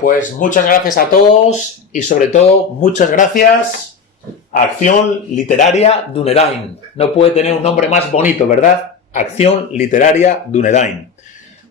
pues muchas gracias a todos y sobre todo muchas gracias a Acción Literaria Dunedain. No puede tener un nombre más bonito, ¿verdad? Acción Literaria Dunedain.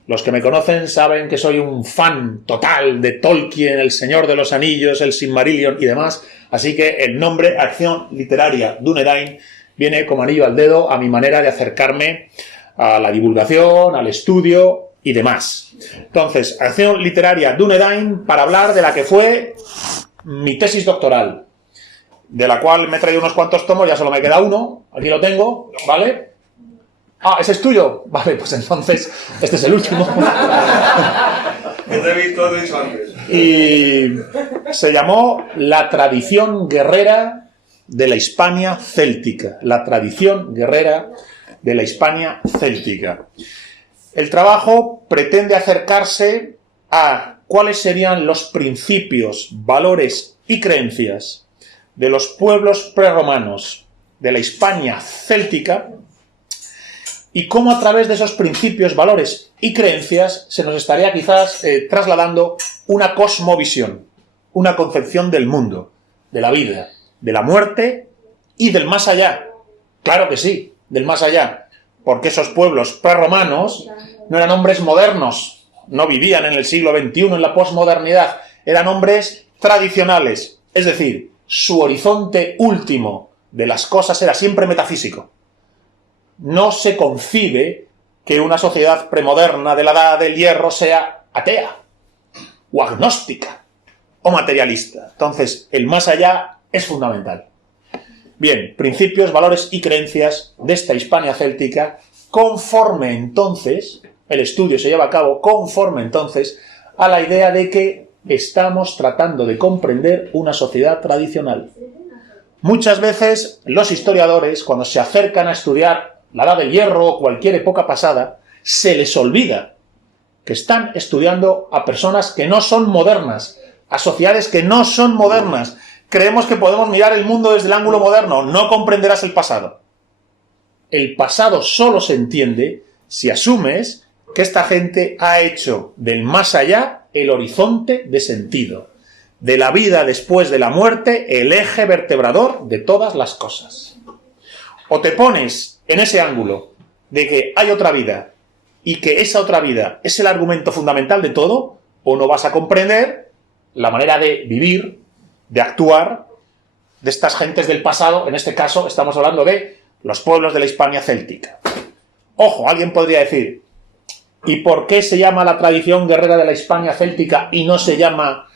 Los que me conocen saben que soy un fan total de Tolkien, El Señor de los Anillos, el Silmarillion y demás, así que el nombre Acción Literaria Dunedain viene como anillo al dedo a mi manera de acercarme a la divulgación, al estudio y demás. Entonces, Acción Literaria Dunedain para hablar de la que fue mi tesis doctoral, de la cual me he traído unos cuantos tomos, ya solo me queda uno, aquí lo tengo, ¿vale? Ah, ¿ese es tuyo? Vale, pues entonces este es el último. Te he visto dicho antes. Y se llamó La tradición guerrera de la Hispania céltica. La tradición guerrera de la Hispania céltica. El trabajo pretende acercarse a cuáles serían los principios, valores y creencias de los pueblos prerromanos de la Hispania céltica y cómo a través de esos principios, valores y creencias se nos estaría quizás trasladando una cosmovisión, una concepción del mundo, de la vida, de la muerte y del más allá. Claro que sí, del más allá, porque esos pueblos prerromanos no eran hombres modernos, no vivían en el siglo XXI, en la posmodernidad, eran hombres tradicionales, es decir, su horizonte último de las cosas era siempre metafísico. No se concibe que una sociedad premoderna de la edad del hierro sea atea, o agnóstica, o materialista. Entonces, el más allá es fundamental. Bien, principios, valores y creencias de esta Hispania céltica, conforme entonces, el estudio se lleva a cabo conforme entonces a la idea de que estamos tratando de comprender una sociedad tradicional. Muchas veces los historiadores, cuando se acercan a estudiar la Edad del Hierro o cualquier época pasada, se les olvida que están estudiando a personas que no son modernas, a sociedades que no son modernas. Creemos que podemos mirar el mundo desde el ángulo moderno, no comprenderás el pasado. El pasado solo se entiende si asumes que esta gente ha hecho del más allá el horizonte de sentido, de la vida después de la muerte el eje vertebrador de todas las cosas. O te pones en ese ángulo de que hay otra vida y que esa otra vida es el argumento fundamental de todo, o no vas a comprender la manera de vivir, de actuar de estas gentes del pasado. En este caso estamos hablando de los pueblos de la Hispania céltica. Ojo, alguien podría decir, ¿y por qué se llama la tradición guerrera de la Hispania céltica y no se llama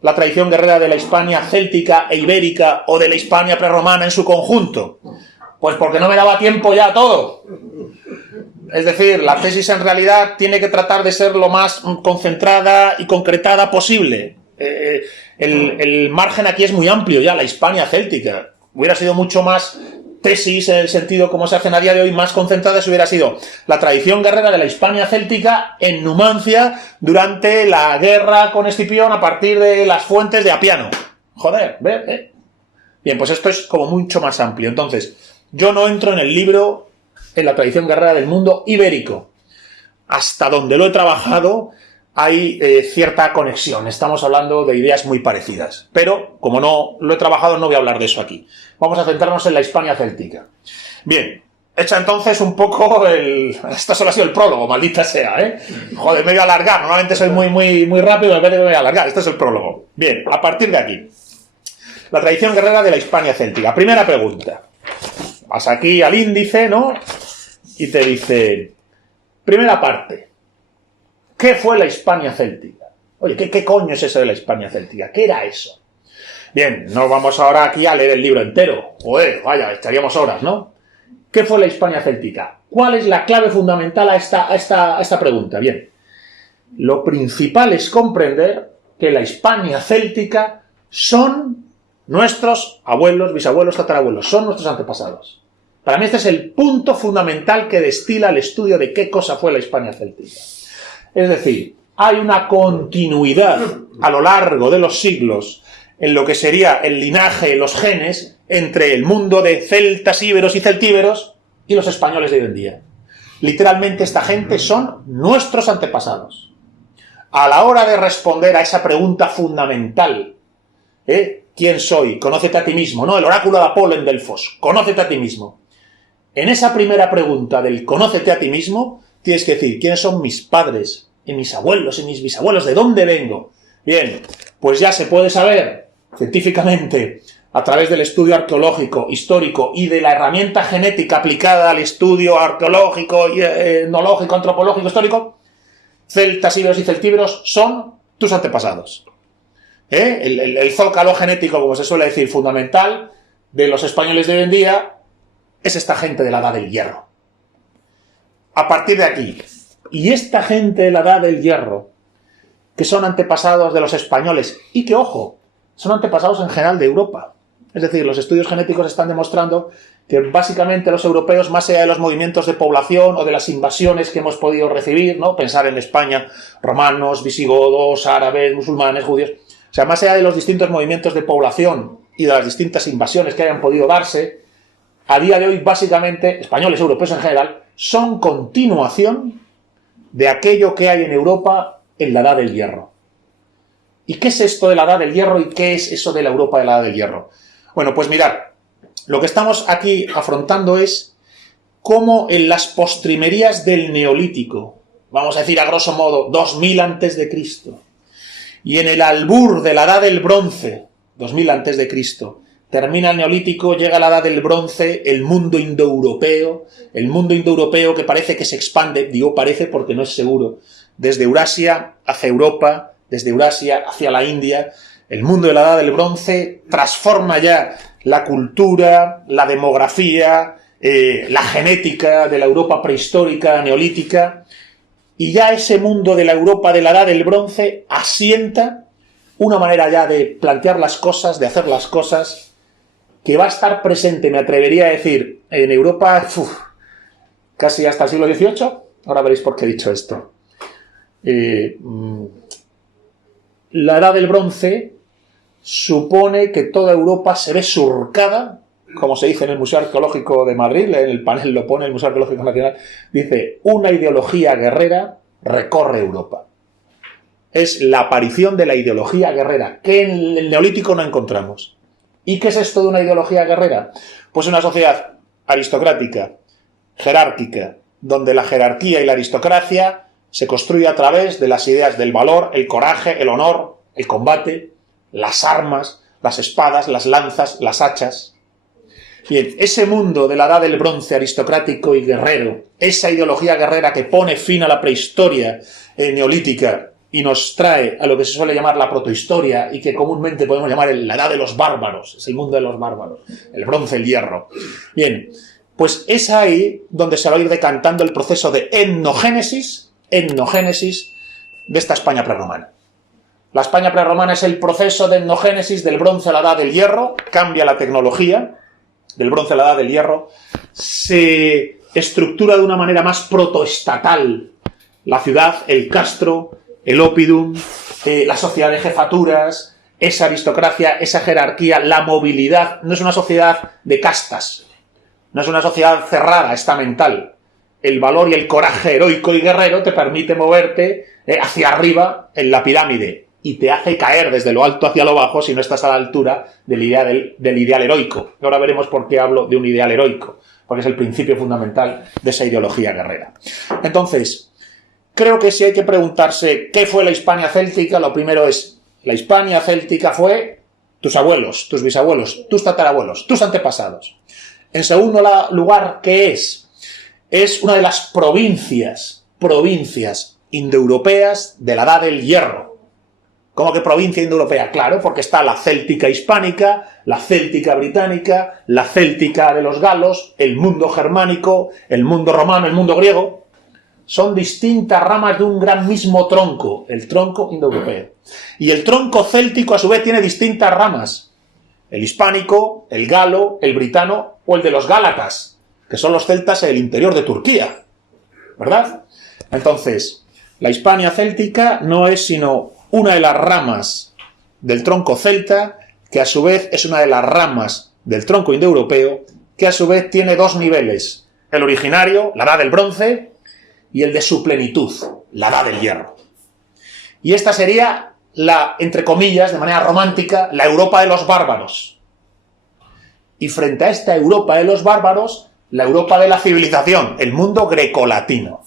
la tradición guerrera de la Hispania céltica e ibérica o de la Hispania prerromana en su conjunto? Pues porque no me daba tiempo ya a todo. Es decir, la tesis en realidad tiene que tratar de ser lo más concentrada y concretada posible. El margen aquí es muy amplio ya, la Hispania céltica. Hubiera sido mucho más tesis en el sentido como se hacen a día de hoy, más concentrada si hubiera sido la tradición guerrera de la Hispania céltica en Numancia durante la guerra con Escipión a partir de las fuentes de Apiano. Joder, ¿ves? Bien, pues esto es como mucho más amplio. Entonces, yo no entro en el libro en la tradición guerrera del mundo ibérico. Hasta donde lo he trabajado hay cierta conexión. Estamos hablando de ideas muy parecidas. Pero, como no lo he trabajado, no voy a hablar de eso aquí. Vamos a centrarnos en la Hispania céltica. Bien, hecha entonces un poco esto solo ha sido el prólogo, maldita sea, ¿eh? Joder, me voy a alargar. Normalmente soy muy rápido, me parece que me voy a alargar. Este es el prólogo. Bien, a partir de aquí. La tradición guerrera de la Hispania céltica. Primera pregunta. Vas aquí al índice, ¿no? Y te dice, primera parte, ¿qué fue la Hispania céltica? Oye, ¿qué coño es eso de la Hispania céltica? ¿Qué era eso? Bien, no vamos ahora aquí a leer el libro entero. Joder, vaya, estaríamos horas, ¿no? ¿Qué fue la Hispania céltica? ¿Cuál es la clave fundamental a esta pregunta? Bien, lo principal es comprender que la Hispania céltica son nuestros abuelos, bisabuelos, tatarabuelos, son nuestros antepasados. Para mí este es el punto fundamental que destila el estudio de qué cosa fue la Hispania céltica. Es decir, hay una continuidad a lo largo de los siglos en lo que sería el linaje, los genes, entre el mundo de celtas, íberos y celtíberos y los españoles de hoy en día. Literalmente esta gente son nuestros antepasados. a la hora de responder a esa pregunta fundamental, ¿quién soy? Conócete a ti mismo, ¿no? El oráculo de Apolo en Delfos, conócete a ti mismo. En esa primera pregunta del conócete a ti mismo, tienes que decir, ¿quiénes son mis padres, y mis abuelos, y mis bisabuelos? ¿De dónde vengo? Bien, pues ya se puede saber científicamente, a través del estudio arqueológico, histórico y de la herramienta genética aplicada al estudio arqueológico, etnológico, antropológico, histórico, celtas, íberos y celtíberos son tus antepasados. El zócalo genético, como se suele decir, fundamental de los españoles de hoy en día es esta gente de la Edad del Hierro. A partir de aquí, y esta gente de la Edad del Hierro, que son antepasados de los españoles, y que, ojo, son antepasados en general de Europa. Es decir, los estudios genéticos están demostrando que básicamente los europeos, más allá de los movimientos de población o de las invasiones que hemos podido recibir, ¿no? Pensar en España, romanos, visigodos, árabes, musulmanes, judíos, o sea, más allá de los distintos movimientos de población y de las distintas invasiones que hayan podido darse, a día de hoy, básicamente, españoles, europeos en general, son continuación de aquello que hay en Europa en la Edad del Hierro. ¿Y qué es esto de la Edad del Hierro y qué es eso de la Europa de la Edad del Hierro? Bueno, pues mirad, lo que estamos aquí afrontando es cómo en las postrimerías del Neolítico, vamos a decir a grosso modo 2000 a.C., y en el albur de la Edad del Bronce, 2000 a.C., termina el Neolítico, llega la Edad del Bronce, el mundo indoeuropeo que parece que se expande, digo parece porque no es seguro, desde Eurasia hacia Europa, desde Eurasia hacia la India. El mundo de la Edad del Bronce transforma ya la cultura, la demografía, la genética de la Europa prehistórica, neolítica, y ya ese mundo de la Europa de la Edad del Bronce asienta una manera ya de plantear las cosas, de hacer las cosas, que va a estar presente, me atrevería a decir, en Europa casi hasta el siglo XVIII. Ahora veréis por qué he dicho esto. La Edad del Bronce supone que toda Europa se ve surcada, como se dice en el Museo Arqueológico de Madrid, en el panel lo pone el Museo Arqueológico Nacional, dice, una ideología guerrera recorre Europa. Es la aparición de la ideología guerrera, que en el Neolítico no encontramos. ¿Y qué es esto de una ideología guerrera? Pues una sociedad aristocrática, jerárquica, donde la jerarquía y la aristocracia se construye a través de las ideas del valor, el coraje, el honor, el combate, las armas, las espadas, las lanzas, las hachas. Bien, ese mundo de la Edad del Bronce aristocrático y guerrero, esa ideología guerrera que pone fin a la prehistoria neolítica y nos trae a lo que se suele llamar la protohistoria y que comúnmente podemos llamar la Edad de los bárbaros, es el mundo de los bárbaros, el bronce, el hierro. Bien, pues es ahí donde se va a ir decantando el proceso de etnogénesis de esta España prerromana. La España prerromana es el proceso de etnogénesis del bronce a la Edad del Hierro, cambia la tecnología, del bronce a la Edad del Hierro, se estructura de una manera más protoestatal la ciudad, el castro, el oppidum, la sociedad de jefaturas, esa aristocracia, esa jerarquía, la movilidad. No es una sociedad de castas, no es una sociedad cerrada, estamental. El valor y el coraje heroico y guerrero te permite moverte hacia arriba en la pirámide y te hace caer desde lo alto hacia lo bajo si no estás a la altura del ideal heroico. Y ahora veremos por qué hablo de un ideal heroico, porque es el principio fundamental de esa ideología guerrera. Entonces, creo que si hay que preguntarse qué fue la Hispania céltica, lo primero es, la Hispania céltica fue tus abuelos, tus bisabuelos, tus tatarabuelos, tus antepasados. En segundo lugar, ¿qué es? Es una de las provincias indoeuropeas de la Edad del Hierro. ¿Cómo que provincia indoeuropea? Claro, porque está la céltica hispánica, la céltica británica, la céltica de los galos, el mundo germánico, el mundo romano, el mundo griego. Son distintas ramas de un gran mismo tronco, el tronco indoeuropeo. Y el tronco céltico, a su vez, tiene distintas ramas. El hispánico, el galo, el britano o el de los gálatas, que son los celtas en el interior de Turquía, ¿verdad? Entonces, la Hispania céltica no es sino una de las ramas del tronco celta, que a su vez es una de las ramas del tronco indoeuropeo, que a su vez tiene dos niveles, el originario, la Edad del Bronce, y el de su plenitud, la Edad del Hierro. Y esta sería la, entre comillas, de manera romántica, la Europa de los bárbaros. Y frente a esta Europa de los bárbaros, la Europa de la civilización, el mundo grecolatino.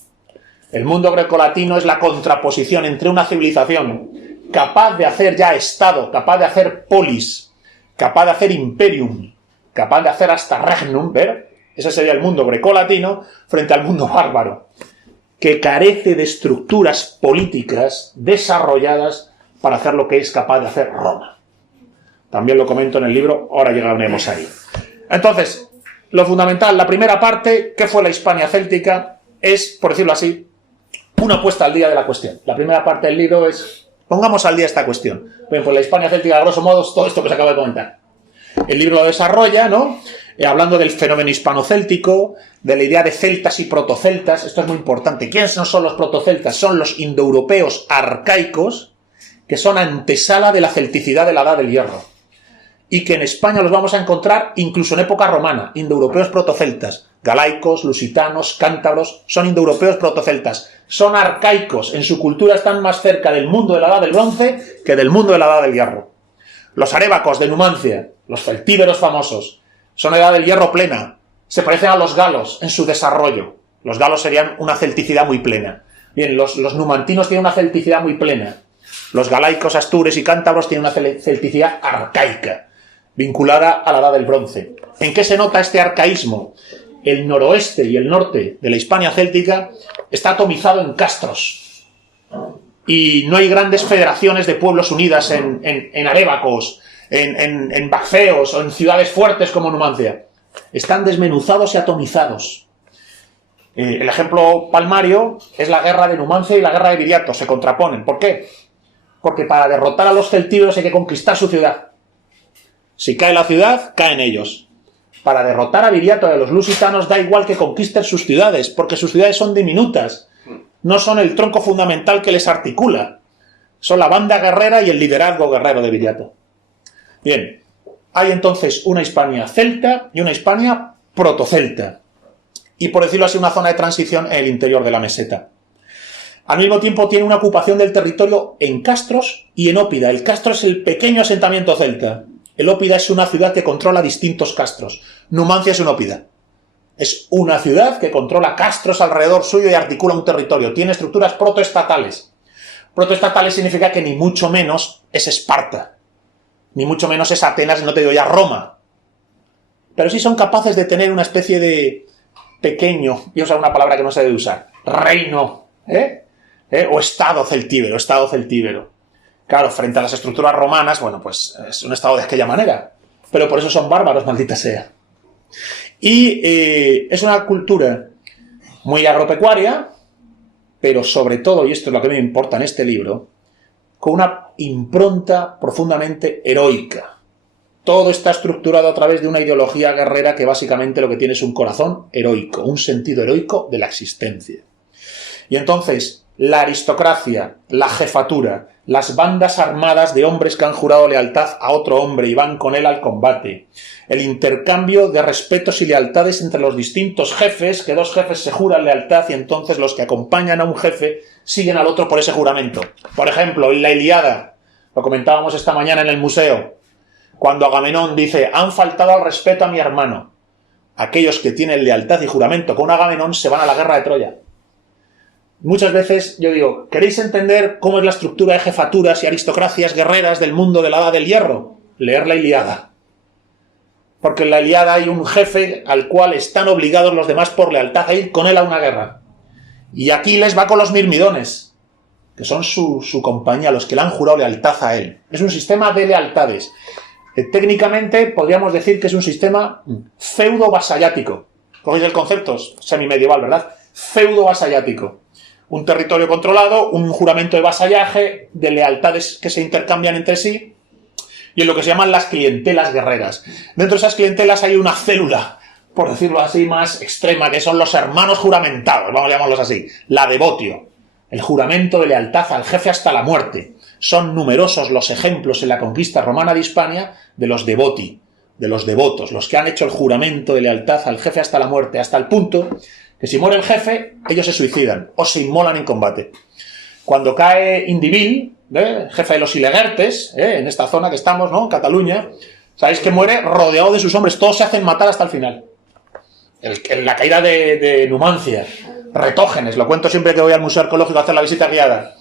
El mundo grecolatino es la contraposición entre una civilización capaz de hacer ya Estado, capaz de hacer polis, capaz de hacer imperium, capaz de hacer hasta regnum, ¿ver? Ese sería el mundo grecolatino frente al mundo bárbaro, que carece de estructuras políticas desarrolladas para hacer lo que es capaz de hacer Roma. También lo comento en el libro, ahora llegaremos ahí. Entonces, lo fundamental, la primera parte, ¿qué fue la Hispania céltica? Es, por decirlo así, una puesta al día de la cuestión. La primera parte del libro es, pongamos al día esta cuestión. Bien, pues la Hispania céltica, a grosso modo, es todo esto que se acaba de comentar. El libro lo desarrolla, ¿no? Hablando del fenómeno hispano-céltico, de la idea de celtas y protoceltas. Esto es muy importante. ¿Quiénes no son los protoceltas? Son los indoeuropeos arcaicos, que son antesala de la celticidad de la Edad del Hierro. Y que en España los vamos a encontrar incluso en época romana, indoeuropeos protoceltas, galaicos, lusitanos, cántabros, son indoeuropeos protoceltas, son arcaicos, en su cultura están más cerca del mundo de la Edad del Bronce que del mundo de la Edad del Hierro. Los arébacos de Numancia, los celtíberos famosos, son Edad del Hierro plena, se parecen a los galos en su desarrollo. Los galos serían una celticidad muy plena. Bien, los numantinos tienen una celticidad muy plena. Los galaicos, astures y cántabros tienen una celticidad arcaica, vinculada a la Edad del Bronce. ¿En qué se nota este arcaísmo? El noroeste y el norte de la Hispania céltica está atomizado en castros. Y no hay grandes federaciones de pueblos unidas en arébacos, en bacceos o en ciudades fuertes como Numancia. Están desmenuzados y atomizados. El ejemplo palmario es la guerra de Numancia y la guerra de Viriato. Se contraponen. ¿Por qué? Porque para derrotar a los celtíberos hay que conquistar su ciudad. Si cae la ciudad, caen ellos. Para derrotar a Viriato y a los lusitanos da igual que conquisten sus ciudades, porque sus ciudades son diminutas. No son el tronco fundamental que les articula. Son la banda guerrera y el liderazgo guerrero de Viriato. Bien, hay entonces una Hispania celta y una Hispania protocelta. Y por decirlo así, una zona de transición en el interior de la meseta. Al mismo tiempo tiene una ocupación del territorio en castros y en Ópida. El castro es el pequeño asentamiento celta. El Ópida es una ciudad que controla distintos castros. Numancia es un Ópida. Es una ciudad que controla castros alrededor suyo y articula un territorio. Tiene estructuras protoestatales. Protoestatales significa que ni mucho menos es Esparta. Ni mucho menos es Atenas, no te digo ya Roma. Pero sí son capaces de tener una especie de pequeño, voy a usar una palabra que no se debe usar, reino, o estado celtíbero. Claro, frente a las estructuras romanas, bueno, pues es un estado de aquella manera. Pero por eso son bárbaros, maldita sea. Y es una cultura muy agropecuaria, pero sobre todo, y esto es lo que me importa en este libro, con una impronta profundamente heroica. Todo está estructurado a través de una ideología guerrera que básicamente lo que tiene es un corazón heroico, un sentido heroico de la existencia. Y entonces, la aristocracia, la jefatura, las bandas armadas de hombres que han jurado lealtad a otro hombre y van con él al combate, el intercambio de respetos y lealtades entre los distintos jefes, que dos jefes se juran lealtad y entonces los que acompañan a un jefe siguen al otro por ese juramento. Por ejemplo, en la Ilíada, lo comentábamos esta mañana en el museo, cuando Agamenón dice, han faltado al respeto a mi hermano. Aquellos que tienen lealtad y juramento con Agamenón se van a la guerra de Troya. Muchas veces yo digo, ¿queréis entender cómo es la estructura de jefaturas y aristocracias guerreras del mundo de la Edad del Hierro? Leer la Ilíada. Porque en la Ilíada hay un jefe al cual están obligados los demás por lealtad a ir con él a una guerra. Y Aquiles va con los mirmidones, que son su compañía, los que le han jurado lealtad a él. Es un sistema de lealtades. Técnicamente podríamos decir que es un sistema feudo-vasallático. ¿Cogéis el concepto? Semimedieval, ¿verdad? Feudo-vasallático. Un territorio controlado, un juramento de vasallaje, de lealtades que se intercambian entre sí, y en lo que se llaman las clientelas guerreras. Dentro de esas clientelas hay una célula, por decirlo así, más extrema, que son los hermanos juramentados, vamos a llamarlos así, la devotio, el juramento de lealtad al jefe hasta la muerte. Son numerosos los ejemplos en la conquista romana de Hispania de los devoti, de los devotos, los que han hecho el juramento de lealtad al jefe hasta la muerte, hasta el punto que si muere el jefe, ellos se suicidan o se inmolan en combate. Cuando cae Indivil, jefe de los Ileguertes, en esta zona que estamos, ¿no? En Cataluña, sabéis que muere rodeado de sus hombres, todos se hacen matar hasta el final. En la caída de Numancia, Retógenes, lo cuento siempre que voy al Museo Arqueológico a hacer la visita guiada.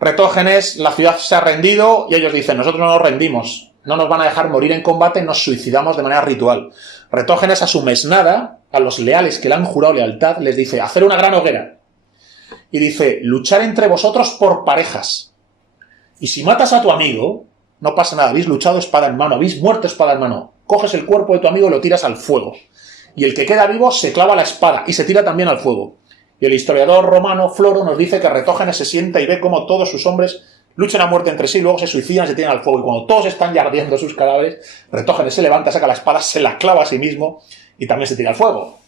Retógenes, la ciudad se ha rendido y ellos dicen, nosotros no nos rendimos, no nos van a dejar morir en combate, nos suicidamos de manera ritual. Retógenes a su mesnada, a los leales que le han jurado lealtad, les dice, hacer una gran hoguera. Y dice, luchar entre vosotros por parejas. Y si matas a tu amigo, no pasa nada, habéis luchado espada en mano, habéis muerto espada en mano. Coges el cuerpo de tu amigo y lo tiras al fuego. Y el que queda vivo se clava la espada y se tira también al fuego. Y el historiador romano Floro nos dice que Retógenes se sienta y ve cómo todos sus hombres luchan a muerte entre sí, luego se suicidan, se tiran al fuego. Y cuando todos están ya ardiendo sus cadáveres, Retógenes se levanta, saca la espada, se la clava a sí mismo y también se tira al fuego.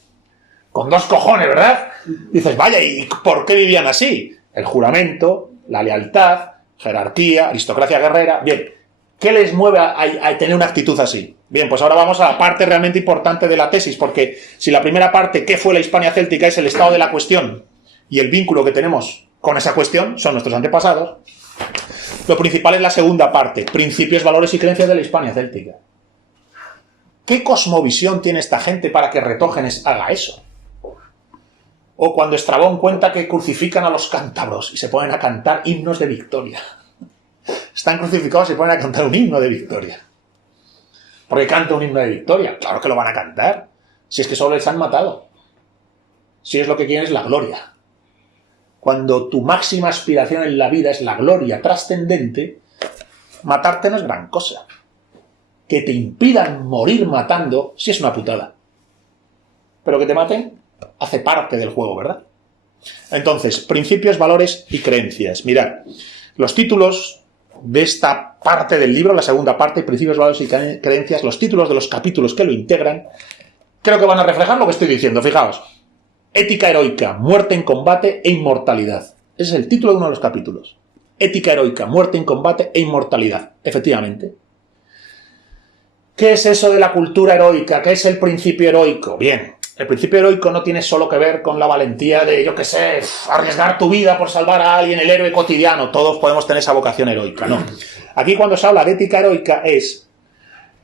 Con 2 cojones, ¿verdad? Dices, vaya, ¿y por qué vivían así? El juramento, la lealtad, jerarquía, aristocracia guerrera. Bien, ¿qué les mueve a tener una actitud así? Bien, pues ahora vamos a la parte realmente importante de la tesis, porque si la primera parte, ¿qué fue la Hispania céltica?, es el estado de la cuestión y el vínculo que tenemos con esa cuestión, son nuestros antepasados, lo principal es la segunda parte, principios, valores y creencias de la Hispania céltica. ¿Qué cosmovisión tiene esta gente para que Retógenes haga eso? O cuando Estrabón cuenta que crucifican a los cántabros y se ponen a cantar himnos de victoria. Están crucificados y se ponen a cantar un himno de victoria. ¿Por qué canta un himno de victoria? Claro que lo van a cantar. Si es que solo les han matado. Si es lo que quieren es la gloria. Cuando tu máxima aspiración en la vida es la gloria trascendente, matarte no es gran cosa. Que te impidan morir matando, sí es una putada. Pero que te maten hace parte del juego, ¿verdad? Entonces, principios, valores y creencias. Mirad, los títulos de esta parte del libro, la segunda parte, principios, valores y creencias, los títulos de los capítulos que lo integran, creo que van a reflejar lo que estoy diciendo. Fijaos, ética heroica, muerte en combate e inmortalidad. Ese es el título de uno de los capítulos. Ética heroica, muerte en combate e inmortalidad. Efectivamente. ¿Qué es eso de la cultura heroica? ¿Qué es el principio heroico? Bien, el principio heroico no tiene solo que ver con la valentía de, yo qué sé, arriesgar tu vida por salvar a alguien, el héroe cotidiano. Todos podemos tener esa vocación heroica, ¿no? Aquí cuando se habla de ética heroica es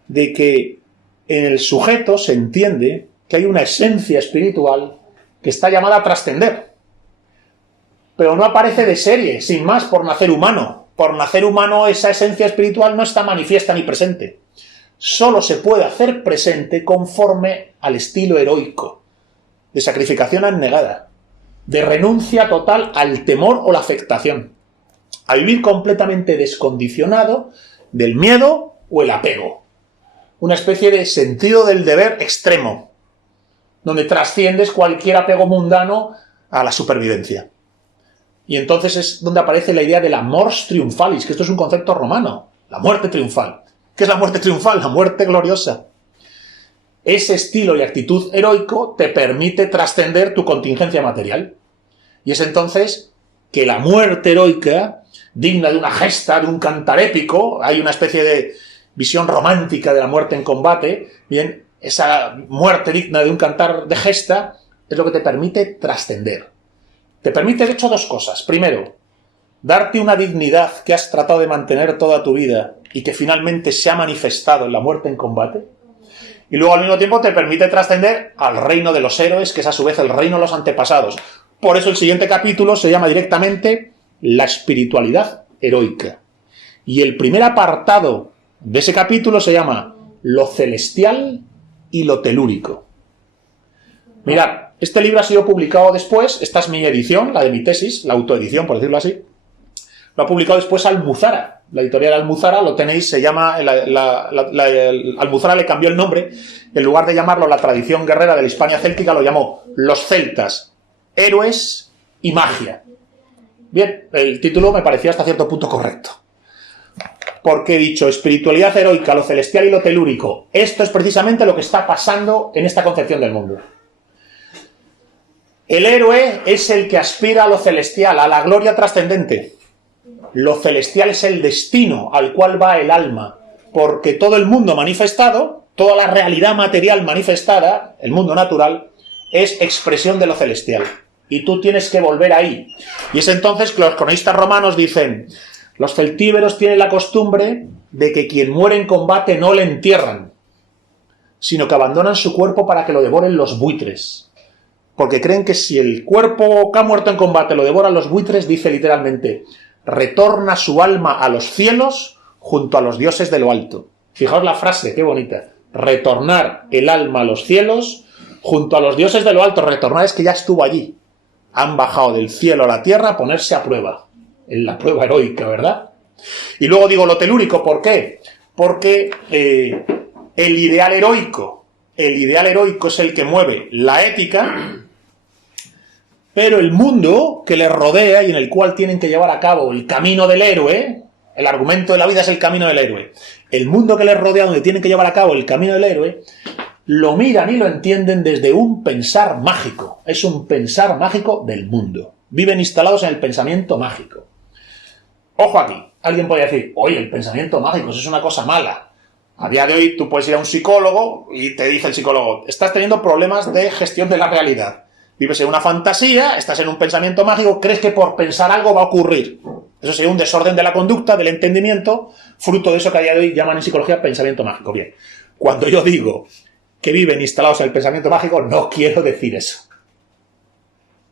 de que en el sujeto se entiende que hay una esencia espiritual que está llamada a trascender. Pero no aparece de serie, sin más, por nacer humano. Por nacer humano esa esencia espiritual no está manifiesta ni presente. Solo se puede hacer presente conforme al estilo heroico, de sacrificación abnegada, de renuncia total al temor o la afectación, a vivir completamente descondicionado del miedo o el apego. Una especie de sentido del deber extremo, donde trasciendes cualquier apego mundano a la supervivencia. Y entonces es donde aparece la idea de la mors triumphalis, que esto es un concepto romano, la muerte triunfal. ¿Qué es la muerte triunfal? La muerte gloriosa. Ese estilo y actitud heroico te permite trascender tu contingencia material. Y es entonces que la muerte heroica, digna de una gesta, de un cantar épico, hay una especie de visión romántica de la muerte en combate, bien, esa muerte digna de un cantar de gesta es lo que te permite trascender. Te permite, de hecho, 2 cosas. Primero, darte una dignidad que has tratado de mantener toda tu vida y que finalmente se ha manifestado en la muerte en combate. Y luego al mismo tiempo te permite trascender al reino de los héroes, que es a su vez el reino de los antepasados. Por eso el siguiente capítulo se llama directamente la espiritualidad heroica. Y el primer apartado de ese capítulo se llama lo celestial y lo telúrico. Mirad, este libro ha sido publicado después, esta es mi edición, la de mi tesis, la autoedición, por decirlo así. Lo ha publicado después Almuzara. La editorial Almuzara, lo tenéis, se llama... Almuzara le cambió el nombre. En lugar de llamarlo la tradición guerrera de la Hispania céltica, lo llamó Los celtas, héroes y magia. Bien, el título me parecía hasta cierto punto correcto. Porque he dicho espiritualidad heroica, lo celestial y lo telúrico. Esto es precisamente lo que está pasando en esta concepción del mundo. El héroe es el que aspira a lo celestial, a la gloria trascendente. Lo celestial es el destino al cual va el alma, porque todo el mundo manifestado, toda la realidad material manifestada, el mundo natural, es expresión de lo celestial. y tú tienes que volver ahí. Y es entonces que los cronistas romanos dicen, los celtíberos tienen la costumbre de que quien muere en combate no le entierran, sino que abandonan su cuerpo para que lo devoren los buitres. Porque creen que si el cuerpo que ha muerto en combate lo devoran los buitres, dice literalmente, retorna su alma a los cielos junto a los dioses de lo alto. Fijaos la frase, qué bonita. Retornar el alma a los cielos junto a los dioses de lo alto. Retornar es que ya estuvo allí. Han bajado del cielo a la tierra a ponerse a prueba. En la prueba heroica, ¿verdad? Y luego digo lo telúrico, ¿por qué? Porque el ideal heroico es el que mueve la ética, pero el mundo que les rodea y en el cual tienen que llevar a cabo el camino del héroe, el argumento de la vida es el camino del héroe, el mundo que les rodea donde tienen que llevar a cabo el camino del héroe, lo miran y lo entienden desde un pensar mágico. Es un pensar mágico del mundo. Viven instalados en el pensamiento mágico. Ojo aquí, alguien puede decir, oye, el pensamiento mágico, eso es una cosa mala. A día de hoy tú puedes ir a un psicólogo y te dice el psicólogo, estás teniendo problemas de gestión de la realidad. Vives en una fantasía, estás en un pensamiento mágico, crees que por pensar algo va a ocurrir. Eso sería un desorden de la conducta, del entendimiento, fruto de eso que a día de hoy llaman en psicología pensamiento mágico. Bien, cuando yo digo que viven instalados en el pensamiento mágico, no quiero decir eso.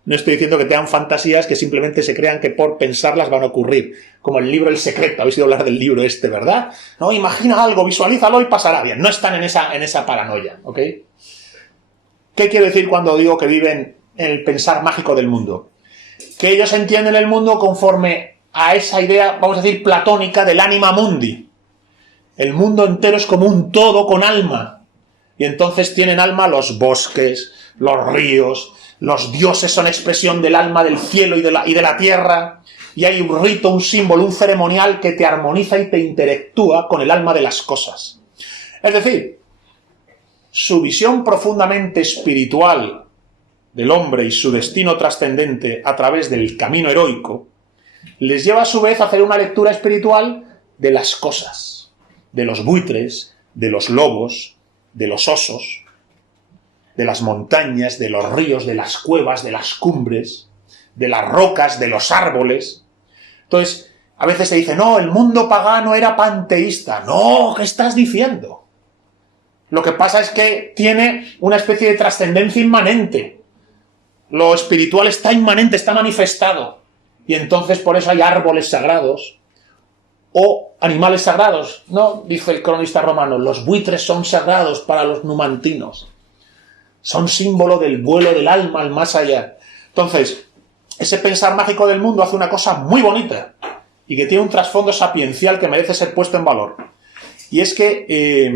No estoy diciendo que tengan fantasías que simplemente se crean que por pensarlas van a ocurrir. Como el libro El Secreto. Habéis oído hablar del libro este, ¿verdad? No, imagina algo, visualízalo y pasará bien. No están en esa paranoia, ¿ok? ¿Qué quiero decir cuando digo que viven en el pensar mágico del mundo? Que ellos entienden el mundo conforme a esa idea, vamos a decir, platónica del anima mundi. El mundo entero es como un todo con alma. Y entonces tienen alma los bosques, los ríos, los dioses son expresión del alma del cielo y de la tierra, y hay un rito, un símbolo, un ceremonial que te armoniza y te interactúa con el alma de las cosas. Es decir, su visión profundamente espiritual del hombre y su destino trascendente a través del camino heroico, les lleva a su vez a hacer una lectura espiritual de las cosas, de los buitres, de los lobos, de los osos, de las montañas, de los ríos, de las cuevas, de las cumbres, de las rocas, de los árboles. Entonces, a veces se dice, no, el mundo pagano era panteísta. No, ¿qué estás diciendo? Lo que pasa es que tiene una especie de trascendencia inmanente. Lo espiritual está inmanente, está manifestado. Y entonces por eso hay árboles sagrados o animales sagrados. No, dice el cronista romano, los buitres son sagrados para los numantinos. Son símbolo del vuelo del alma al más allá. Entonces, ese pensar mágico del mundo hace una cosa muy bonita y que tiene un trasfondo sapiencial que merece ser puesto en valor. Y es que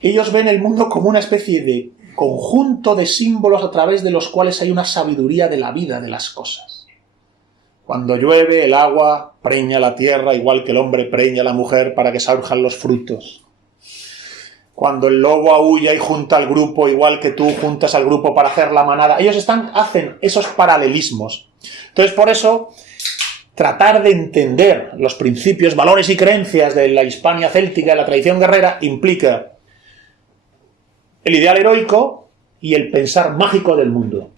ellos ven el mundo como una especie de conjunto de símbolos a través de los cuales hay una sabiduría de la vida, de las cosas. Cuando llueve, el agua preña la tierra, igual que el hombre preña a la mujer para que surjan los frutos. Cuando el lobo aúlla y junta al grupo, igual que tú juntas al grupo para hacer la manada. Ellos hacen esos paralelismos. Entonces, por eso, tratar de entender los principios, valores y creencias de la Hispania céltica, de la tradición guerrera, implica el ideal heroico y el pensar mágico del mundo.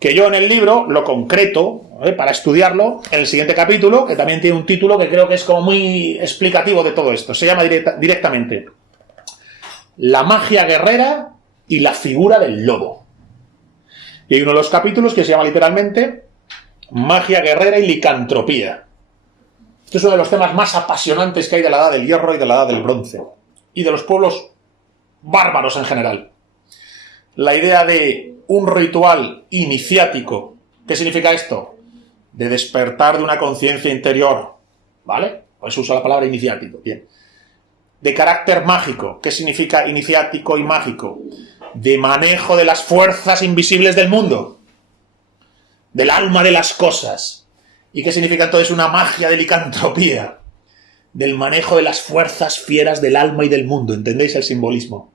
Que yo en el libro lo concreto, para estudiarlo, en el siguiente capítulo, que también tiene un título que creo que es como muy explicativo de todo esto. Se llama directamente La magia guerrera y la figura del lobo. Y hay uno de los capítulos que se llama literalmente Magia guerrera y licantropía. Este es uno de los temas más apasionantes que hay de la Edad del Hierro y de la Edad del Bronce. Y de los pueblos bárbaros en general. La idea de un ritual iniciático. ¿Qué significa esto? De despertar de una conciencia interior. ¿Vale? Pues usa la palabra iniciático. Bien. De carácter mágico. ¿Qué significa iniciático y mágico? De manejo de las fuerzas invisibles del mundo. Del alma de las cosas. ¿Y qué significa entonces una magia de licantropía? Del manejo de las fuerzas fieras del alma y del mundo. ¿Entendéis el simbolismo?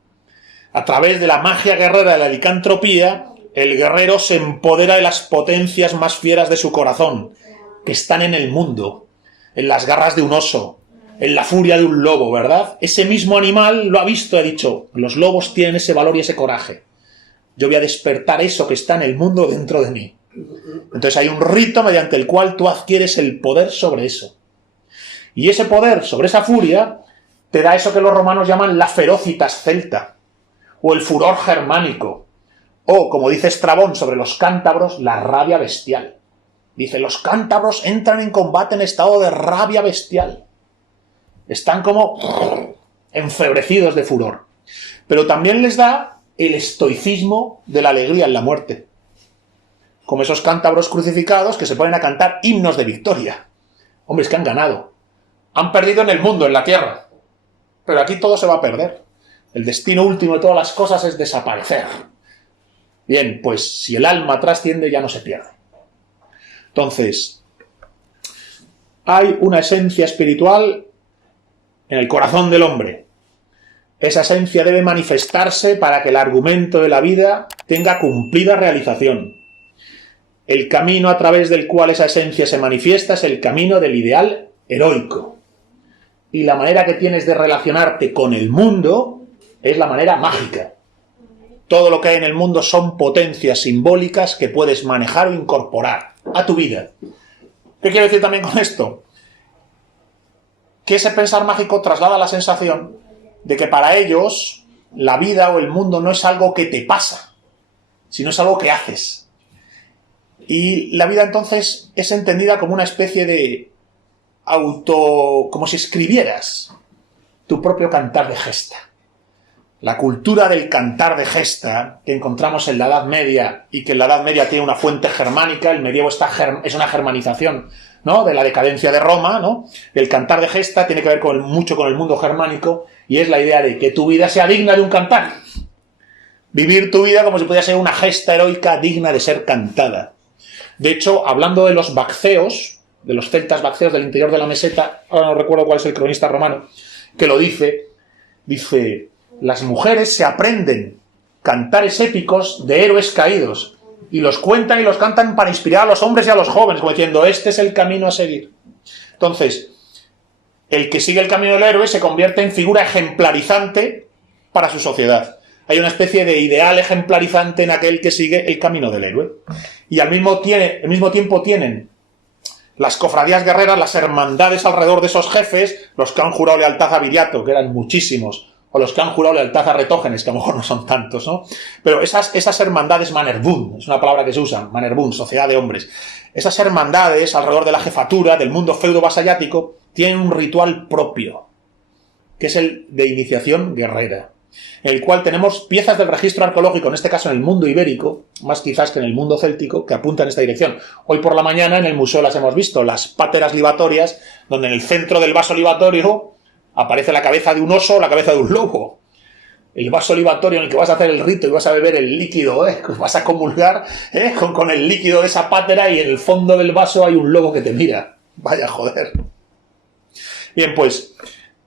A través de la magia guerrera de la licantropía, el guerrero se empodera de las potencias más fieras de su corazón, que están en el mundo, en las garras de un oso, en la furia de un lobo, ¿verdad? Ese mismo animal lo ha visto y ha dicho, los lobos tienen ese valor y ese coraje. Yo voy a despertar eso que está en el mundo dentro de mí. Entonces hay un rito mediante el cual tú adquieres el poder sobre eso. Y ese poder sobre esa furia te da eso que los romanos llaman la ferocitas celta, o el furor germánico, o, como dice Estrabón sobre los cántabros, la rabia bestial. Dice, los cántabros entran en combate en estado de rabia bestial. Están como enfebrecidos de furor. Pero también les da el estoicismo de la alegría en la muerte. Como esos cántabros crucificados que se ponen a cantar himnos de victoria. Hombres que han ganado. Han perdido en el mundo, en la tierra. Pero aquí todo se va a perder. El destino último de todas las cosas es desaparecer. Bien, pues si el alma trasciende ya no se pierde. Entonces, hay una esencia espiritual en el corazón del hombre. Esa esencia debe manifestarse para que el argumento de la vida tenga cumplida realización. El camino a través del cual esa esencia se manifiesta es el camino del ideal heroico. Y la manera que tienes de relacionarte con el mundo es la manera mágica. Todo lo que hay en el mundo son potencias simbólicas que puedes manejar o incorporar a tu vida. ¿Qué quiero decir también con esto? Que ese pensar mágico traslada la sensación de que para ellos la vida o el mundo no es algo que te pasa, sino es algo que haces. Y la vida entonces es entendida como una especie de como si escribieras tu propio cantar de gesta. La cultura del cantar de gesta que encontramos en la Edad Media y que en la Edad Media tiene una fuente germánica, el medievo es una germanización, ¿no?, de la decadencia de Roma, ¿no? El cantar de gesta tiene que ver mucho con el mundo germánico y es la idea de que tu vida sea digna de un cantar. Vivir tu vida como si pudiera ser una gesta heroica digna de ser cantada. De hecho, hablando de los bacceos, de los celtas bacceos del interior de la meseta, ahora no recuerdo cuál es el cronista romano, que lo dice, las mujeres se aprenden cantares épicos de héroes caídos y los cuentan y los cantan para inspirar a los hombres y a los jóvenes, como diciendo, este es el camino a seguir. Entonces, el que sigue el camino del héroe se convierte en figura ejemplarizante para su sociedad. Hay una especie de ideal ejemplarizante en aquel que sigue el camino del héroe. Y al mismo tiempo tienen las cofradías guerreras, las hermandades alrededor de esos jefes, los que han jurado lealtad a Viriato, que eran muchísimos, o los que han jurado lealtad a Retógenes, que a lo mejor no son tantos, ¿no? Pero esas hermandades Manerbun, es una palabra que se usa, Manerbun, sociedad de hombres. Esas hermandades alrededor de la jefatura del mundo feudo-vasallático tienen un ritual propio, que es el de iniciación guerrera, en el cual tenemos piezas del registro arqueológico, en este caso en el mundo ibérico, más quizás que en el mundo céltico, que apuntan en esta dirección. Hoy por la mañana en el museo las hemos visto, las páteras libatorias, donde en el centro del vaso libatorio aparece la cabeza de un oso o la cabeza de un lobo. El vaso libatorio en el que vas a hacer el rito y vas a beber el líquido, vas a comulgar con el líquido de esa pátera y en el fondo del vaso hay un lobo que te mira. Vaya joder. Bien, pues,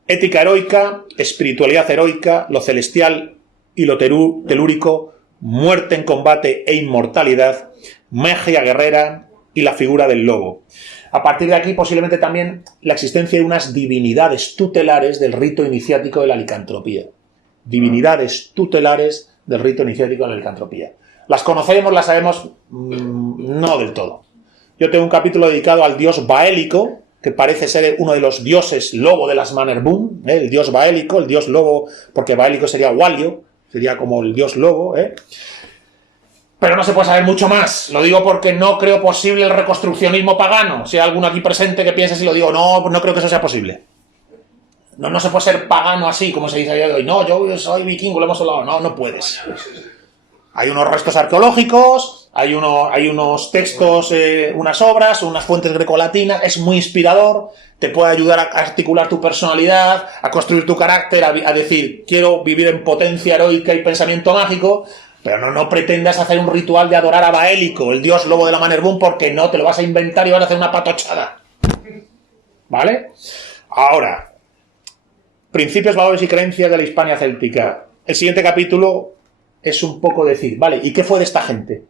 ética heroica, espiritualidad heroica, lo celestial y lo telúrico, muerte en combate e inmortalidad, magia guerrera y la figura del lobo. A partir de aquí, posiblemente también la existencia de unas divinidades tutelares del rito iniciático de la licantropía. Divinidades tutelares del rito iniciático de la licantropía. ¿Las conocemos, las sabemos? No del todo. Yo tengo un capítulo dedicado al dios baélico, que parece ser uno de los dioses lobo de las Manerbun, el dios baélico, el dios lobo, porque baélico sería Walio, sería como el dios lobo, Pero no se puede saber mucho más. Lo digo porque no creo posible el reconstruccionismo pagano. Si hay alguno aquí presente que piense si lo digo, no creo que eso sea posible. No se puede ser pagano así, como se dice hoy. No, yo soy vikingo, lo hemos hablado. No puedes. Hay unos restos arqueológicos, hay unos textos, unas obras, unas fuentes grecolatinas. Es muy inspirador. Te puede ayudar a articular tu personalidad, a construir tu carácter, a decir, quiero vivir en potencia heroica y pensamiento mágico. Pero no pretendas hacer un ritual de adorar a Baélico, el dios lobo de la Manerbun, porque no te lo vas a inventar y vas a hacer una patochada. ¿Vale? Ahora, principios, valores y creencias de la Hispania céltica. El siguiente capítulo es un poco decir, vale, ¿y qué fue de esta gente?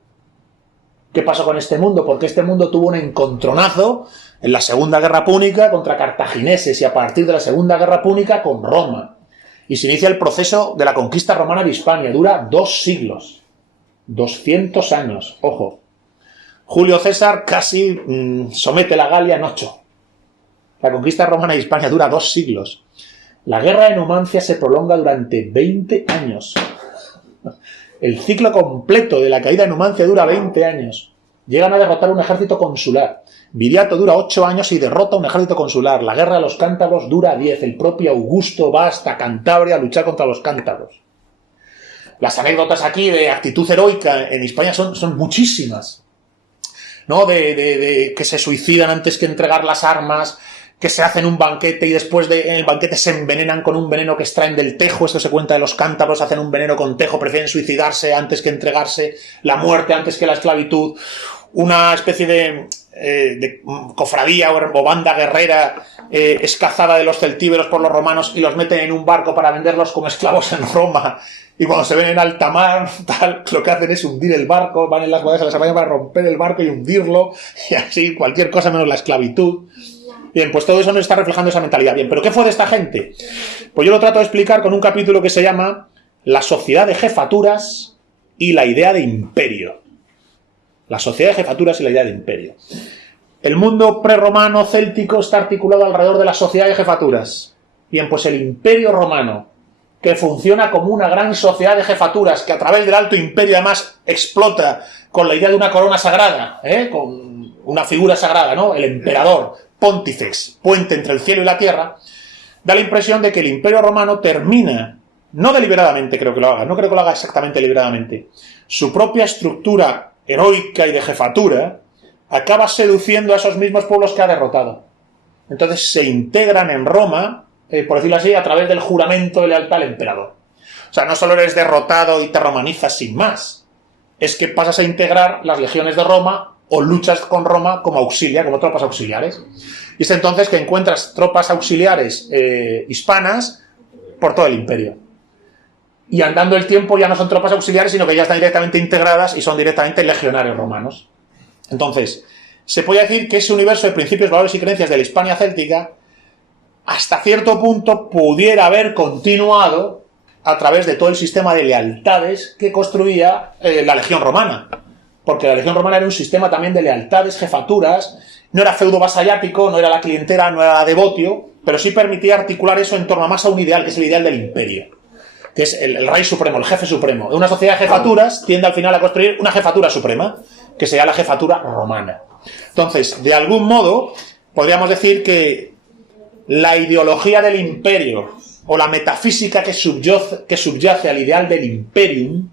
¿Qué pasó con este mundo? Porque este mundo tuvo un encontronazo en la Segunda Guerra Púnica contra cartagineses y a partir de la Segunda Guerra Púnica con Roma. Y se inicia el proceso de la conquista romana de Hispania. Dura 2 siglos. 200 años. Ojo. Julio César casi somete la Galia en 8. La conquista romana de Hispania dura 2 siglos. La guerra de Numancia se prolonga durante 20 años. El ciclo completo de la caída de Numancia dura 20 años. Llegan a derrotar un ejército consular. Viriato dura 8 años y derrota un ejército consular. La guerra de los cántabros dura 10. El propio Augusto va hasta Cantabria a luchar contra los cántabros. Las anécdotas aquí de actitud heroica en Hispania son muchísimas, ¿no? De que se suicidan antes que entregar las armas, que se hacen un banquete y después en el banquete se envenenan con un veneno que extraen del tejo. Esto se cuenta de los cántabros, hacen un veneno con tejo, prefieren suicidarse antes que entregarse, la muerte antes que la esclavitud. Una especie de cofradía o banda guerrera es cazada de los celtíberos por los romanos y los meten en un barco para venderlos como esclavos en Roma. Y cuando se ven en alta mar, tal, lo que hacen es hundir el barco, van en las bodegas a la España para romper el barco y hundirlo, y así cualquier cosa menos la esclavitud. Bien, pues todo eso nos está reflejando esa mentalidad. Bien, ¿pero qué fue de esta gente? Pues yo lo trato de explicar con un capítulo que se llama La sociedad de jefaturas y la idea de imperio. La sociedad de jefaturas y la idea de imperio. El mundo prerromano céltico está articulado alrededor de la sociedad de jefaturas. Bien, pues el imperio romano, que funciona como una gran sociedad de jefaturas, que a través del Alto Imperio además explota con la idea de una corona sagrada, con una figura sagrada, ¿no? El emperador, pontifex, puente entre el cielo y la tierra, da la impresión de que el Imperio Romano termina, no deliberadamente creo que lo haga, no creo que lo haga exactamente deliberadamente, su propia estructura heroica y de jefatura acaba seduciendo a esos mismos pueblos que ha derrotado. Entonces se integran en Roma, por decirlo así, a través del juramento de lealtad al emperador. O sea, no solo eres derrotado y te romanizas sin más, es que pasas a integrar las legiones de Roma o luchas con Roma como auxilia, como tropas auxiliares. Y es entonces que encuentras tropas auxiliares hispanas por todo el imperio. Y andando el tiempo ya no son tropas auxiliares, sino que ya están directamente integradas y son directamente legionarios romanos. Entonces, se puede decir que ese universo de principios, valores y creencias de la Hispania céltica, hasta cierto punto pudiera haber continuado a través de todo el sistema de lealtades que construía la legión romana. Porque la legión romana era un sistema también de lealtades, jefaturas, no era feudo vasallático, no era la clientela, no era la devotio, pero sí permitía articular eso en torno a más a un ideal, que es el ideal del imperio, que es el rey supremo, el jefe supremo. De una sociedad de jefaturas tiende al final a construir una jefatura suprema, que sería la jefatura romana. Entonces, de algún modo, podríamos decir que la ideología del imperio o la metafísica que subyace al ideal del imperium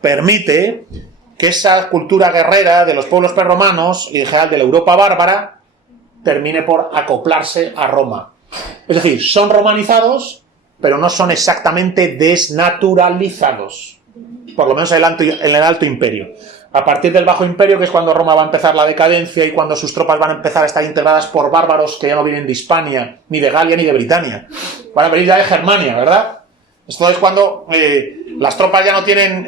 permite que esa cultura guerrera de los pueblos prerromanos y en general de la Europa bárbara termine por acoplarse a Roma. Es decir, son romanizados, pero no son exactamente desnaturalizados, por lo menos en el Alto Imperio. A partir del Bajo Imperio, que es cuando Roma va a empezar la decadencia y cuando sus tropas van a empezar a estar integradas por bárbaros que ya no vienen de Hispania, ni de Galia, ni de Britania. Van a venir ya de Germania, ¿verdad? Esto es cuando las tropas ya no tienen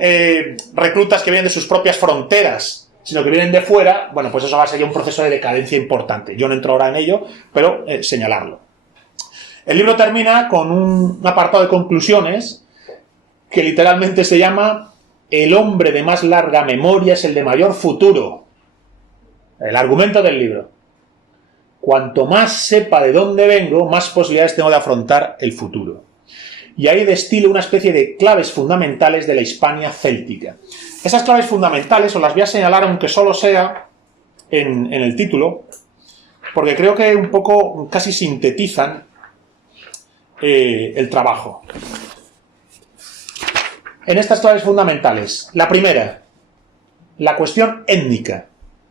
reclutas que vienen de sus propias fronteras, sino que vienen de fuera. Bueno, pues eso va a ser ya un proceso de decadencia importante. Yo no entro ahora en ello, pero señalarlo. El libro termina con un apartado de conclusiones que literalmente se llama El hombre de más larga memoria es el de mayor futuro. El argumento del libro. Cuanto más sepa de dónde vengo, más posibilidades tengo de afrontar el futuro. Y ahí destilo una especie de claves fundamentales de la Hispania céltica. Esas claves fundamentales os las voy a señalar, aunque solo sea en el título, porque creo que un poco casi sintetizan el trabajo. En estas claves fundamentales, la primera, la cuestión étnica.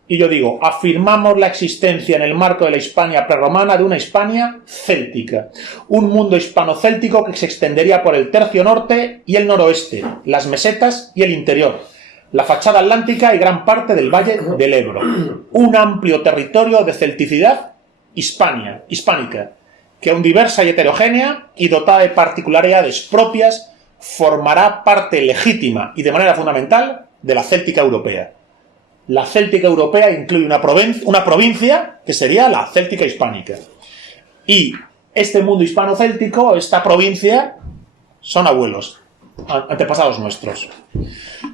Y yo digo, afirmamos la existencia en el marco de la Hispania prerromana de una Hispania céltica. Un mundo hispano-céltico que se extendería por el tercio norte y el noroeste, las mesetas y el interior, la fachada atlántica y gran parte del valle del Ebro. Un amplio territorio de celticidad hispánica, que aun diversa y heterogénea y dotada de particularidades propias, formará parte legítima y de manera fundamental de la céltica europea. La céltica europea incluye una provincia que sería la céltica hispánica. Y este mundo hispano-céltico, esta provincia, son abuelos, antepasados nuestros.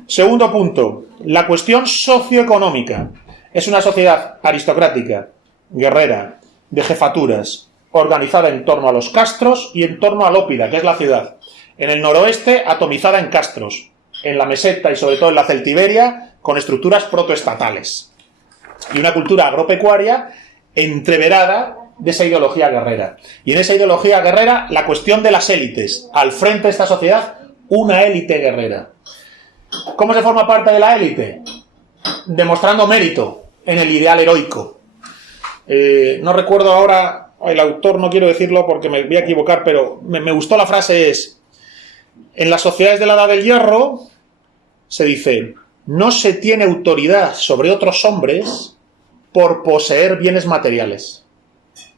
Segundo punto, la cuestión socioeconómica. Es una sociedad aristocrática, guerrera, de jefaturas, organizada en torno a los castros y en torno a Lópida, que es la ciudad. En el noroeste, atomizada en castros. En la meseta y sobre todo en la Celtiberia, con estructuras protoestatales. Y una cultura agropecuaria entreverada de esa ideología guerrera. Y en esa ideología guerrera, la cuestión de las élites. Al frente de esta sociedad, una élite guerrera. ¿Cómo se forma parte de la élite? Demostrando mérito en el ideal heroico. No recuerdo ahora, el autor no quiero decirlo porque me voy a equivocar, pero me gustó la frase, es: en las sociedades de la Edad del Hierro se dice, no se tiene autoridad sobre otros hombres por poseer bienes materiales,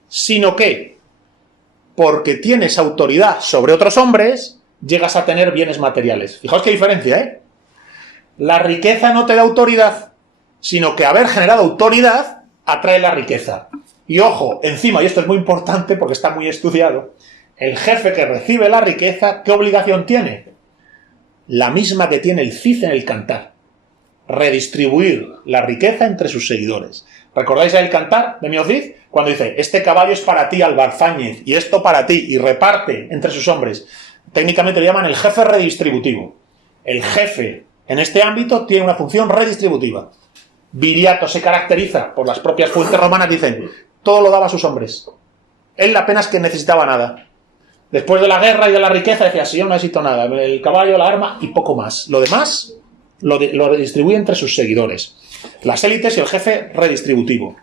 sino que, porque tienes autoridad sobre otros hombres, llegas a tener bienes materiales. Fijaos qué diferencia, ¿eh? La riqueza no te da autoridad, sino que haber generado autoridad atrae la riqueza. Y ojo, encima, y esto es muy importante porque está muy estudiado, el jefe que recibe la riqueza, ¿qué obligación tiene? La misma que tiene el Cid en el Cantar. Redistribuir la riqueza entre sus seguidores. ¿Recordáis el Cantar de Mio Cid? Cuando dice, este caballo es para ti, Albarzáñez, y esto para ti, y reparte entre sus hombres. Técnicamente le llaman el jefe redistributivo. El jefe, en este ámbito, tiene una función redistributiva. Viriato se caracteriza, por las propias fuentes romanas, dicen, todo lo daba a sus hombres. Él apenas que necesitaba nada. Después de la guerra y de la riqueza decía, sí, yo no necesito nada, el caballo, la arma y poco más. Lo demás lo redistribuye entre sus seguidores. Las élites y el jefe redistributivo.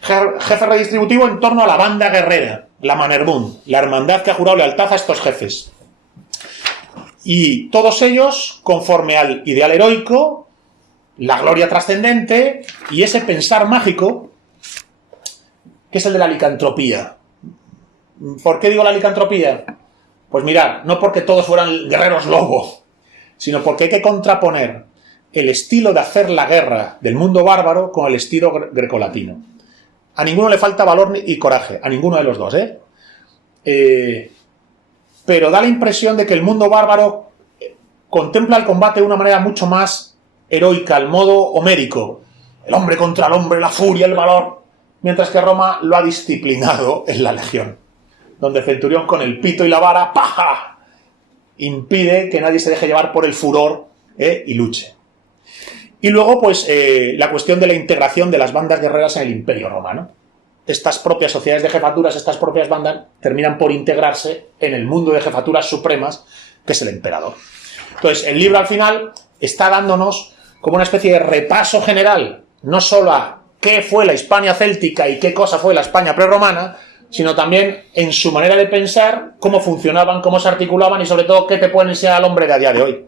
Jefe redistributivo en torno a la banda guerrera, la Manerbund, la hermandad que ha jurado lealtad a estos jefes. Y todos ellos, conforme al ideal heroico, la gloria trascendente y ese pensar mágico, que es el de la licantropía. ¿Por qué digo la licantropía? Pues mirad, no porque todos fueran guerreros lobo, sino porque hay que contraponer el estilo de hacer la guerra del mundo bárbaro con el estilo grecolatino. A ninguno le falta valor y coraje, a ninguno de los dos, pero da la impresión de que el mundo bárbaro contempla el combate de una manera mucho más heroica, al modo homérico. El hombre contra el hombre, la furia, el valor. Mientras que Roma lo ha disciplinado en la legión, donde el centurión con el pito y la vara, ¡paja!, impide que nadie se deje llevar por el furor y luche. Y luego, pues, la cuestión de la integración de las bandas guerreras en el Imperio Romano. Estas propias sociedades de jefaturas, estas propias bandas, terminan por integrarse en el mundo de jefaturas supremas, que es el emperador. Entonces, el libro al final está dándonos como una especie de repaso general, no solo a qué fue la Hispania céltica y qué cosa fue la España prerromana, sino también en su manera de pensar, cómo funcionaban, cómo se articulaban y sobre todo qué te pueden enseñar al hombre de a día de hoy.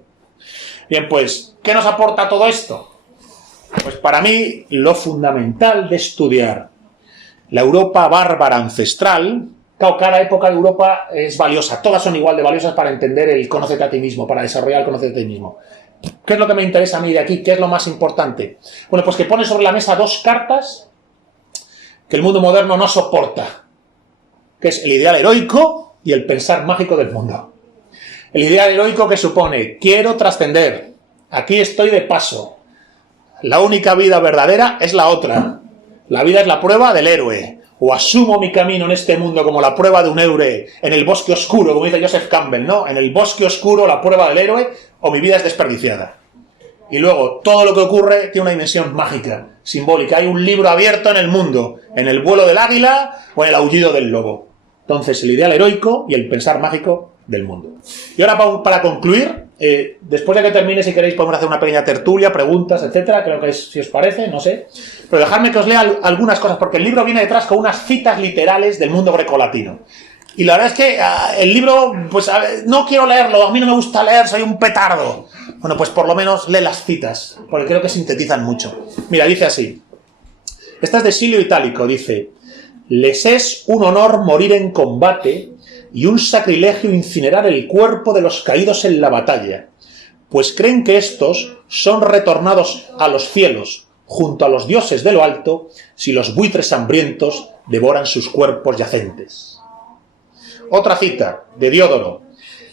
Bien, pues, ¿qué nos aporta todo esto? Pues para mí, lo fundamental de estudiar la Europa bárbara ancestral, claro, cada época de Europa es valiosa, todas son igual de valiosas para entender el conócete a ti mismo, para desarrollar el conócete a ti mismo. ¿Qué es lo que me interesa a mí de aquí? ¿Qué es lo más importante? Bueno, pues que pone sobre la mesa dos cartas que el mundo moderno no soporta, que es el ideal heroico y el pensar mágico del mundo. El ideal heroico que supone, quiero trascender, aquí estoy de paso, la única vida verdadera es la otra, la vida es la prueba del héroe, o asumo mi camino en este mundo como la prueba de un héroe en el bosque oscuro, como dice Joseph Campbell, ¿no? En el bosque oscuro la prueba del héroe, o mi vida es desperdiciada. Y luego, todo lo que ocurre tiene una dimensión mágica, simbólica. Hay un libro abierto en el mundo, en el vuelo del águila o en el aullido del lobo. Entonces, el ideal heroico y el pensar mágico del mundo. Y ahora, para concluir, después de que termine, si queréis, podemos hacer una pequeña tertulia, preguntas, etcétera. Creo que es, si os parece, no sé. Pero dejadme que os lea algunas cosas, porque el libro viene detrás con unas citas literales del mundo grecolatino. Y la verdad es que el libro, pues, no quiero leerlo, a mí no me gusta leer, soy un petardo. Bueno, pues por lo menos lee las citas, porque creo que sintetizan mucho. Mira, dice así. Esta es de Silio Itálico, dice: les es un honor morir en combate y un sacrilegio incinerar el cuerpo de los caídos en la batalla, pues creen que estos son retornados a los cielos, junto a los dioses de lo alto, si los buitres hambrientos devoran sus cuerpos yacentes. Otra cita, de Diodoro: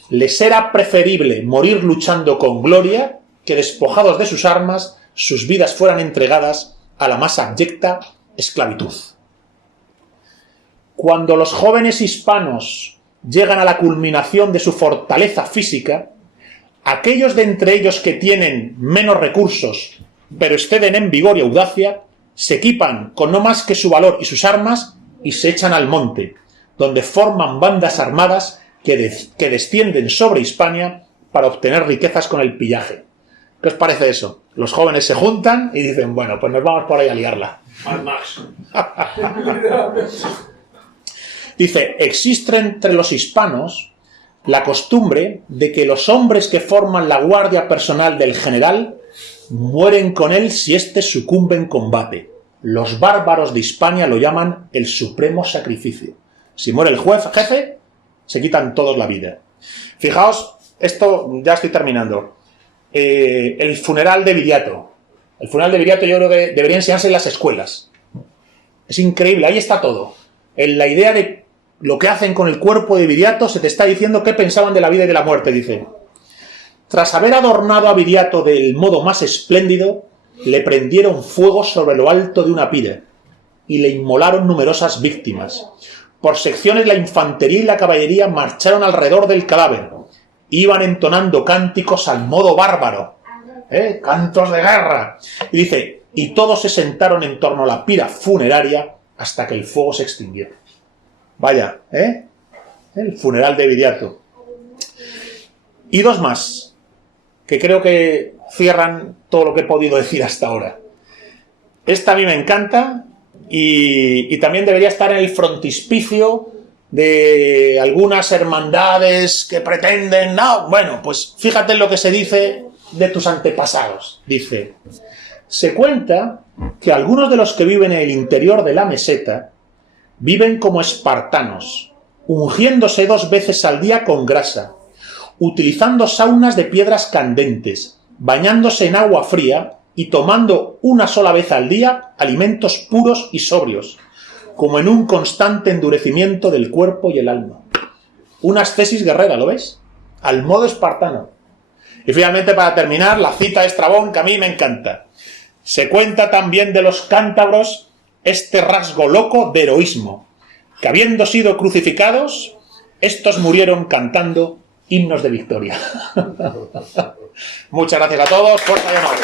les era preferible morir luchando con gloria que despojados de sus armas, sus vidas fueran entregadas a la más abyecta esclavitud. Cuando los jóvenes hispanos llegan a la culminación de su fortaleza física, aquellos de entre ellos que tienen menos recursos, pero exceden en vigor y audacia, se equipan con no más que su valor y sus armas y se echan al monte, donde forman bandas armadas que descienden sobre Hispania para obtener riquezas con el pillaje. ¿Qué os parece eso? Los jóvenes se juntan y dicen, bueno, pues nos vamos por ahí a liarla. Mad Max. Dice, existe entre los hispanos la costumbre de que los hombres que forman la guardia personal del general mueren con él si éste sucumbe en combate. Los bárbaros de Hispania lo llaman el supremo sacrificio. Si muere el jefe, se quitan todos la vida. Fijaos, esto ya estoy terminando. El funeral de Viriato. El funeral de Viriato yo creo que debería enseñarse en las escuelas. Es increíble, ahí está todo. En la idea de lo que hacen con el cuerpo de Viriato se te está diciendo qué pensaban de la vida y de la muerte, dice. Tras haber adornado a Viriato del modo más espléndido, le prendieron fuego sobre lo alto de una pira y le inmolaron numerosas víctimas. Por secciones la infantería y la caballería marcharon alrededor del cadáver. Iban entonando cánticos al modo bárbaro, cantos de guerra. Y dice, y todos se sentaron en torno a la pira funeraria hasta que el fuego se extinguió. Vaya, el funeral de Viriato. Y dos más, que creo que cierran todo lo que he podido decir hasta ahora. Esta a mí me encanta y también debería estar en el frontispicio de algunas hermandades que pretenden... No, bueno, pues fíjate en lo que se dice de tus antepasados. Dice, se cuenta que algunos de los que viven en el interior de la meseta viven como espartanos, ungiéndose 2 veces al día con grasa, utilizando saunas de piedras candentes, bañándose en agua fría y tomando una sola vez al día alimentos puros y sobrios, como en un constante endurecimiento del cuerpo y el alma. Una ascesis guerrera, ¿lo ves? Al modo espartano. Y finalmente, para terminar, la cita de Estrabón, que a mí me encanta. Se cuenta también de los cántabros este rasgo loco de heroísmo, que habiendo sido crucificados, estos murieron cantando himnos de victoria. Muchas gracias a todos, fuerza y honor.